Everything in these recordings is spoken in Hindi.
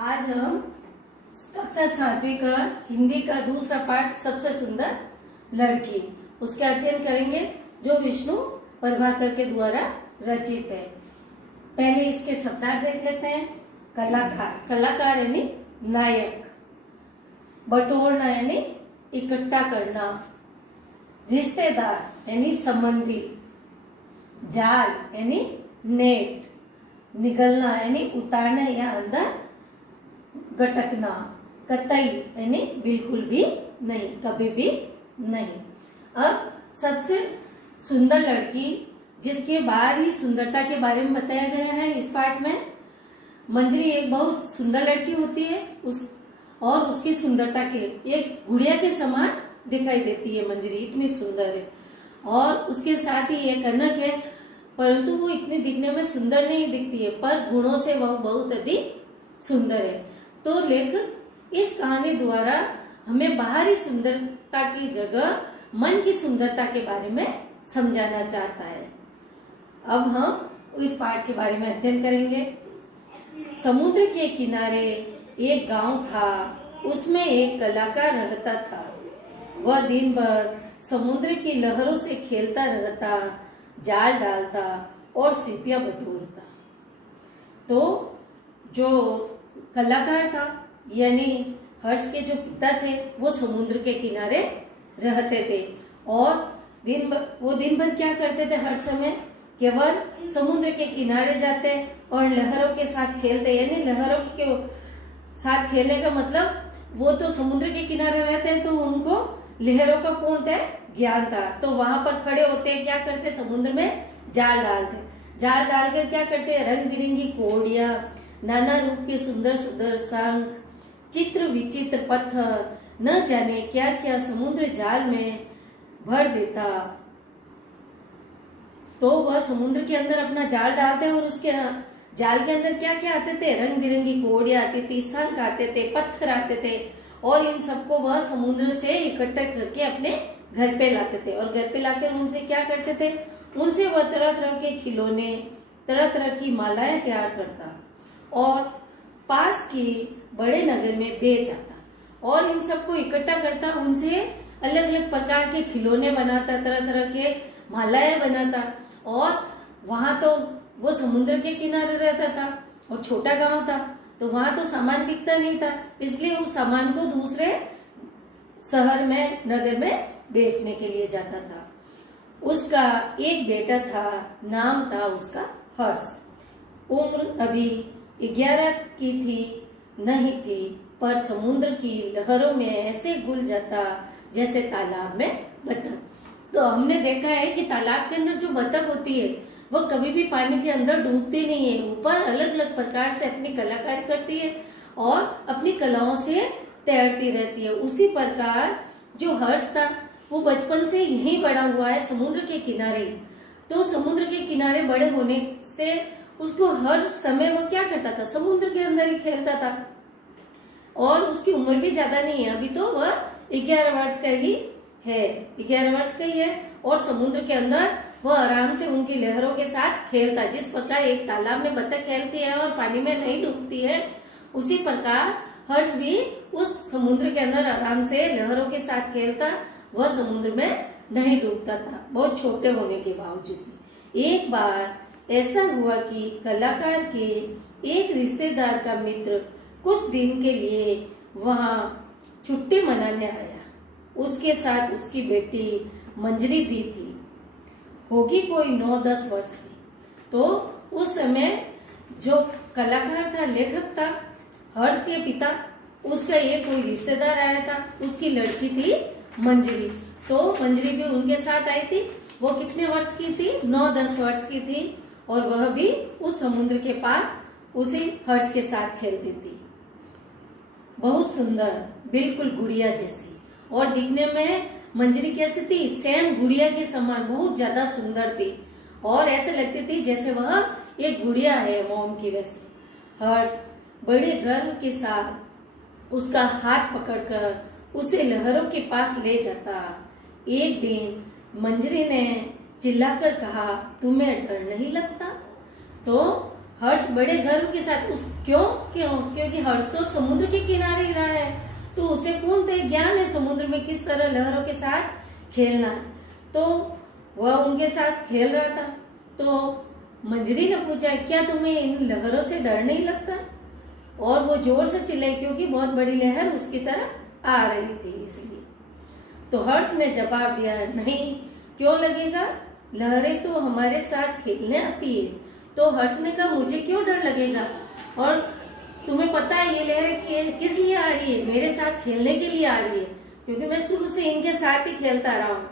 आज हम कक्षा 7वीं का हिंदी का दूसरा पाठ सबसे सुंदर लड़की उसके अध्ययन करेंगे जो विष्णु प्रभाकर के द्वारा रचित है। पहले इसके शब्दार्थ देख लेते हैं। कलाकार, कलाकार यानी नायक। बटोरना यानी इकट्ठा करना। रिश्तेदार यानी संबंधी। जाल यानी नेट। निगलना यानी उतारना या अंदर गटकना। कतई यानी बिल्कुल भी नहीं, कभी भी नहीं। अब सबसे सुंदर लड़की जिसके बाहरी सुंदरता के बारे में बताया गया है इस पाठ में। मंजरी एक बहुत सुंदर लड़की होती है और उसकी सुंदरता के एक गुड़िया के समान दिखाई देती है। मंजरी इतनी सुंदर है और उसके साथ ही एक कनक है, परंतु वो इतनी दिखने में सुंदर नहीं दिखती है, पर गुणों से वह बहुत अधिक सुंदर है। तो लेखक इस कहानी द्वारा हमें बाहरी सुंदरता की जगह मन की सुंदरता के बारे में समझाना चाहता है। अब हम इस पाठ के बारे में अध्ययन करेंगे। समुद्र के किनारे एक गांव था, उसमें एक कलाकार रहता था। वह दिन भर समुद्र की लहरों से खेलता रहता, जाल डालता और सीपियां बटोरता। तो जो कलाकार था यानी हर्ष के जो पिता थे वो समुद्र के किनारे रहते थे और वो दिन भर क्या करते थे? हर समय केवल समुद्र के किनारे जाते और लहरों के साथ खेलते। यानी लहरों के साथ खेलने का मतलब वो तो समुद्र के किनारे रहते हैं तो उनको लहरों का पूर्णतः ज्ञान था। तो वहां पर खड़े होते क्या करते? समुद्र में जाल डालते। जाल डालकर क्या करते? रंग बिरंगी कोड़िया, नाना रूप के सुंदर सुंदर शंख, चित्र विचित्र पत्थर, न जाने क्या क्या समुद्र जाल में भर देता। तो वह समुद्र के अंदर अपना जाल डालते और उसके जाल के अंदर क्या क्या आते थे? रंग बिरंगी कोड़ियां आती थी, शंख आते थे, पत्थर आते थे और इन सबको वह समुद्र से इकट्ठा करके अपने घर पे लाते थे। और घर पे लाकर उनसे क्या करते थे? उनसे वह तरह तरह के खिलौने, तरह तरह की मालाएं तैयार करता और पास के बड़े नगर में बेच आता और इन सबको इकट्ठा करता, उनसे अलग अलग प्रकार के खिलौने बनाता, तरह तरह के मालाएं बनाता। और वहां तो वो समुद्र के किनारे रहता था और छोटा गांव था तो वहां तो सामान बिकता नहीं था, इसलिए उस सामान को दूसरे शहर में, नगर में बेचने के लिए जाता था। उसका एक बेटा था, नाम था उसका हर्ष। उम्र अभी 11 की नहीं थी, पर समुद्र की लहरों में ऐसे घुल जाता जैसे तालाब में बतख। तो हमने देखा है कि तालाब के अंदर जो बतख होती है वो कभी भी पानी के अंदर डूबती नहीं है, ऊपर अलग अलग प्रकार से अपनी कलाकारी करती है और अपनी कलाओं से तैरती रहती है। उसी प्रकार जो हर्ष था वो बचपन से यहीं बड़ा हुआ है, समुद्र के किनारे। तो समुद्र के किनारे बड़े होने से उसको हर समय वो क्या करता था? समुद्र के अंदर ही खेलता था और उसकी उम्र भी ज्यादा नहीं है, अभी तो वह 11 वर्ष का ही है, 11 वर्ष का ही है और समुद्र के अंदर वह आराम से उनकी लहरों के साथ खेलता। जिस प्रकार एक तालाब में बतख खेलती है और पानी में नहीं डूबती है, उसी प्रकार हर्ष भी उस समुद्र के अंदर आराम से लहरों के साथ खेलता, वह समुद्र में नहीं डूबता था, बहुत छोटे होने के बावजूद। एक बार ऐसा हुआ कि कलाकार के एक रिश्तेदार का मित्र कुछ दिन के लिए वहां छुट्टी मनाने आया। उसके साथ उसकी बेटी मंजरी भी थी, होगी कोई 9-10 वर्ष की। तो उस समय जो कलाकार था, लेखक था, हर्ष के पिता, उसका एक कोई रिश्तेदार आया था, उसकी लड़की थी मंजरी। तो मंजरी भी उनके साथ आई थी। वो कितने वर्ष की थी? 9-10 वर्ष की थी और वह भी उस समुद्र के पास उसी हर्ष के साथ खेलती थी। बहुत सुंदर, बिल्कुल गुड़िया जैसी। और दिखने में मंजरी कैसी थी? सेम गुड़िया के समान, बहुत ज्यादा सुंदर थी और ऐसे लगती थी जैसे वह एक गुड़िया है मोम की वैसे। हर्ष बड़े गर्व के साथ उसका हाथ पकड़कर उसे लहरों के पास ले जाता। एक दिन मंजरी ने चिल्लाकर कहा, तुम्हें डर नहीं लगता? तो हर्ष बड़े गर्व के साथ क्योंकि हर्ष तो समुद्र के किनारे ही रहा है, तो उसे पूर्णतः ज्ञान है समुद्र में किस तरह लहरों के साथ खेलना है। तो वह उनके साथ खेल रहा था। तो मंजरी ने पूछा, क्या तुम्हें इन लहरों से डर नहीं लगता? और वो जोर से चिल्लाई क्योंकि बहुत बड़ी लहर उसकी तरफ आ रही थी इसलिए। तो हर्ष ने जवाब दिया, नहीं, क्यों लगेगा, लहरें तो हमारे साथ खेलने आती है। तो हर्ष ने कहा, मुझे क्यों डर लगेगा, और तुम्हें पता है ये लहर किस लिए आ रही है? मेरे साथ खेलने के लिए आ रही है, क्योंकि मैं शुरू से इनके साथ ही खेलता रहा हूँ।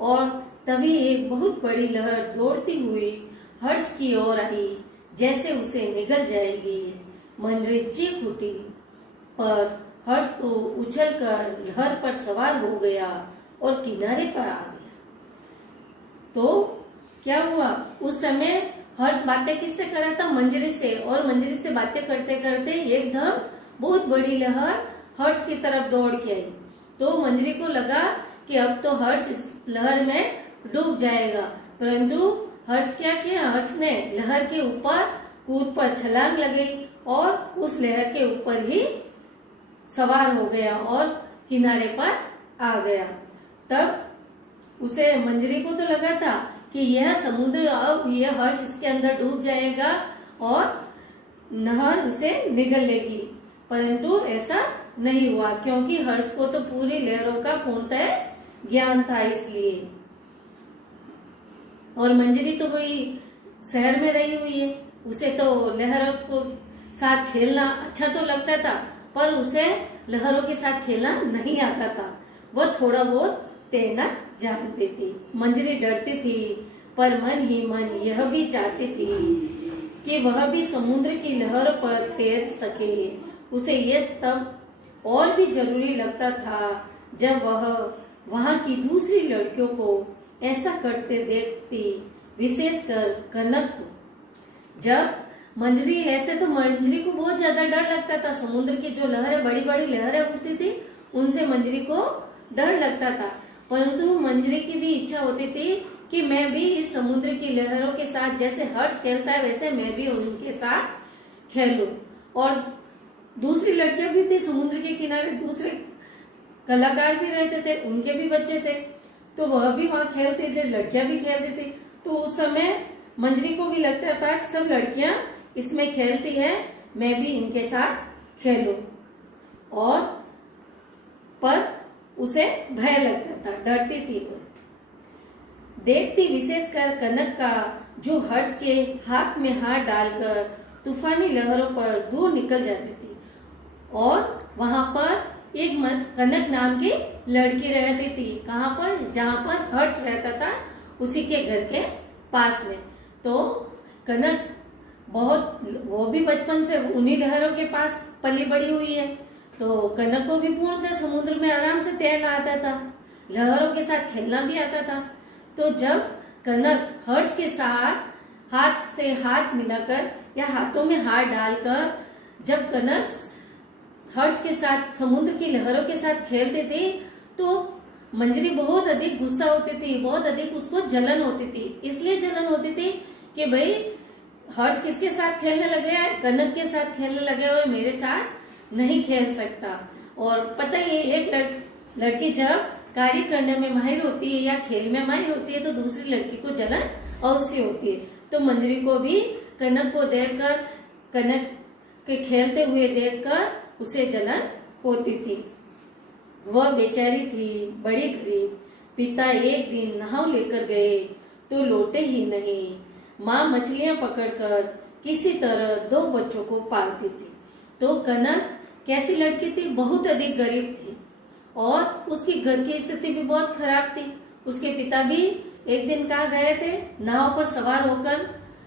और तभी एक बहुत बड़ी लहर दौड़ती हुई हर्ष की ओर आई, जैसे उसे निगल जाएगी। मंजरी चीख उठी, पर हर्ष तो उछलकर लहर पर सवार हो गया और किनारे पर आ गया। तो क्या हुआ, उस समय हर्ष बातें किससे कर रहा था? मंजरी से। और मंजरी से बातें करते करते एकदम बहुत बड़ी लहर हर्ष की तरफ दौड़ के आई। तो मंजरी को लगा कि अब तो हर्ष इस लहर में डूब जाएगा, परंतु हर्ष क्या किया, हर्ष ने लहर के ऊपर कूद पर छलांग लगाई और उस लहर के ऊपर ही सवार हो गया और किनारे पर आ गया। तब उसे मंजरी को तो लगा था कि यह समुद्र, अब यह हर्ष इसके अंदर डूब जाएगा और नहर उसे निगल लेगी, परंतु ऐसा नहीं हुआ क्योंकि हर्ष को तो पूरी लहरों का पूर्णतः ज्ञान था इसलिए। और मंजरी तो वही शहर में रही हुई है, उसे तो लहरों को साथ खेलना अच्छा तो लगता था, पर उसे लहरों के साथ खेलना नहीं आता था। वह थोड़ा बहुत तैरना जानती थी। मंजरी डरती थी, पर मन ही मन यह भी चाहती थी कि वह भी समुद्र की लहर पर तैर सके। उसे यह तब और भी जरूरी लगता था जब वह वहां की दूसरी लड़कियों को ऐसा करते देखती, विशेषकर कनक को। जब मंजरी ऐसे, तो मंजरी को बहुत ज्यादा डर लगता था। समुद्र की जो लहरें, बड़ी बड़ी लहरें उठती थी, उनसे मंजरी को डर लगता था, परंतु मंजरी की भी इच्छा होती थी कि मैं भी इस समुद्र की लहरों के साथ, जैसे हर्ष खेलता है वैसे मैं भी उनके साथ खेलूं। और दूसरी लड़कियां भी थी समुद्र के किनारे, दूसरे कलाकार भी रहते थे, उनके भी बच्चे थे, तो वह भी वहां खेलते थे, लड़कियां भी खेलती थी। तो उस समय मंजरी को भी लगता था कि सब लड़कियां इसमें खेलती है, मैं भी इनके साथ खेलूं। और पर उसे भय लगता था, डरती थी वो। देखती विशेषकर कनक का, जो हर्ष के हाथ में हाथ डालकर तूफानी लहरों पर दूर निकल जाती थी। और वहां पर एक कनक नाम की लड़की रहती थी। कहाँ पर? जहाँ पर हर्ष रहता था, उसी के घर के पास में। तो कनक बहुत, वो भी बचपन से उन्हीं लहरों के पास पली बड़ी हुई है, तो कनक को भी पूर्णतः समुद्र में आराम से तैरना आता था, लहरों के साथ खेलना भी आता था। तो जब कनक हर्ष के साथ हाथ से हाथ मिलाकर या हाथों में हाथ डालकर जब कनक हर्ष के साथ समुद्र की लहरों के साथ खेलते थे, तो मंजरी बहुत अधिक गुस्सा होती थी, बहुत अधिक उसको जलन होती थी। इसलिए जलन होती थी कि भाई हर्ष किसके साथ खेलने लगे है, कनक के साथ खेलने लगे और मेरे साथ नहीं खेल सकता। और पता ही है, एक लड़की जब कार्य करने में माहिर होती है या खेल में माहिर होती है, तो दूसरी लड़की को जलन अवश्य होती है। तो मंजरी को भी कनक को देखकर, कनक के खेलते हुए देखकर उसे जलन होती थी। वह बेचारी थी बड़ी गरीब। पिता एक दिन नाव लेकर गए तो लौटे ही नहीं। माँ मछलियां पकड़कर किसी तरह 2 बच्चों को पालती थी। तो कनक कैसी लड़की थी? बहुत अधिक गरीब थी और उसकी घर की स्थिति भी बहुत खराब थी। उसके पिता भी एक दिन कहाँ गए थे, नाव पर सवार होकर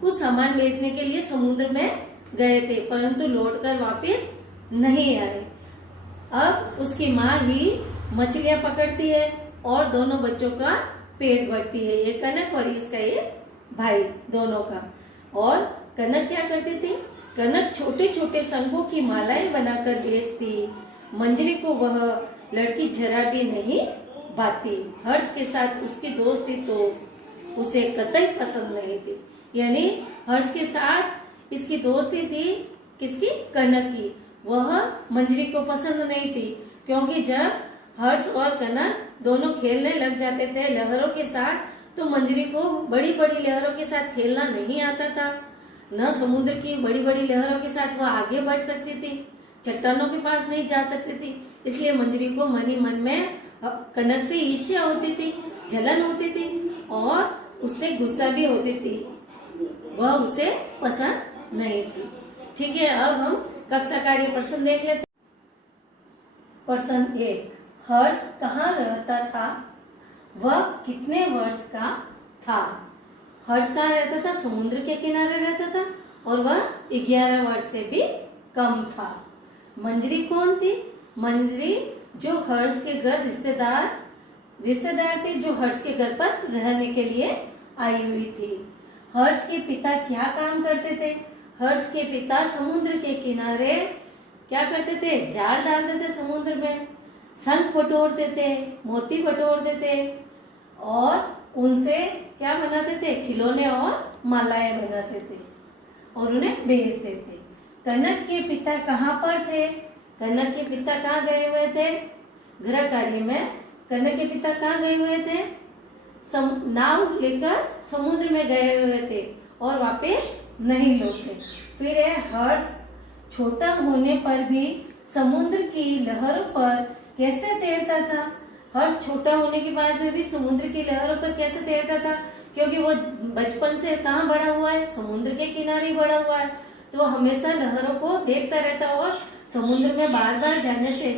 कुछ सामान बेचने के लिए समुद्र में गए थे, परंतु लौटकर वापस नहीं आए। अब उसकी माँ ही मछलियां पकड़ती है और दोनों बच्चों का पेट भरती है, ये कनक और इसका ये भाई दोनों का। और कनक क्या करती थी? कनक छोटे छोटे शंखों की मालाएं बनाकर बेचती। मंजरी को वह लड़की जरा भी नहीं भाती। हर्ष के साथ उसकी दोस्ती तो उसे कतई पसंद नहीं थी। यानी हर्ष के साथ इसकी दोस्ती थी किसकी, कनक की। वह मंजरी को पसंद नहीं थी, क्योंकि जब हर्ष और कनक दोनों खेलने लग जाते थे लहरों के साथ, तो मंजरी को बड़ी बड़ी लहरों के साथ खेलना नहीं आता था। न समुद्र की बड़ी बड़ी लहरों के साथ वह आगे बढ़ सकती थी, चट्टानों के पास नहीं जा सकती थी। इसलिए मंजरी को मन ही मन में कनक से ईर्ष्या होती थी, जलन होती थी और उससे गुस्सा भी होती थी। वह उसे पसंद नहीं थी। ठीक है, अब हम कक्षा कार्य प्रश्न देख लेते। प्रश्न 1, हर्ष कहाँ रहता था? वह कितने वर्ष का था? हर्ष कहाँ रहता था? समुद्र के किनारे रहता था और वह 11 वर्ष से भी कम था। मंजरी कौन थी? मंजरी जो हर्ष के घर रिश्तेदार थे, जो हर्ष के घर पर रहने के लिए आई हुई थी। हर्ष के पिता क्या काम करते थे? हर्ष के पिता समुद्र के किनारे क्या करते थे? जाल डालते थे समुद्र में, शंख बटोरते थे, मोती बटोरते थे और उनसे क्या बनाते थे? खिलौने और मालाएं बनाते थे और उन्हें बेचते थे। कनक के पिता कहाँ पर थे? कनक के पिता कहाँ गए हुए थे? गृह कार्य में कनक के पिता कहाँ गए हुए थे? नाव लेकर समुद्र में गए हुए थे और वापस नहीं लौटे। फिर हर्ष छोटा होने पर भी समुद्र की लहरों पर कैसे तैरता था? हर्ष छोटा होने के बाद में भी समुद्र की लहरों पर कैसे तैरता था? क्योंकि वो बचपन से कहाँ बड़ा हुआ है? समुद्र के किनारे बड़ा हुआ है, तो हमेशा लहरों को देखता रहता और समुद्र में बार बार जाने से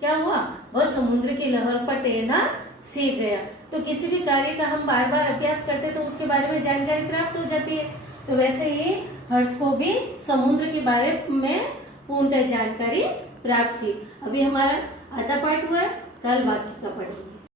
क्या हुआ? वह समुद्र की लहर पर तैरना सीख गया। तो किसी भी कार्य का हम बार बार अभ्यास करते तो उसके बारे में जानकारी प्राप्त हो जाती है। तो वैसे ही हर्ष को भी समुद्र के बारे में पूर्णतः जानकारी प्राप्त थी। अभी हमारा आधा पाठ हुआ है, कल बाकी का पढ़ेंगे।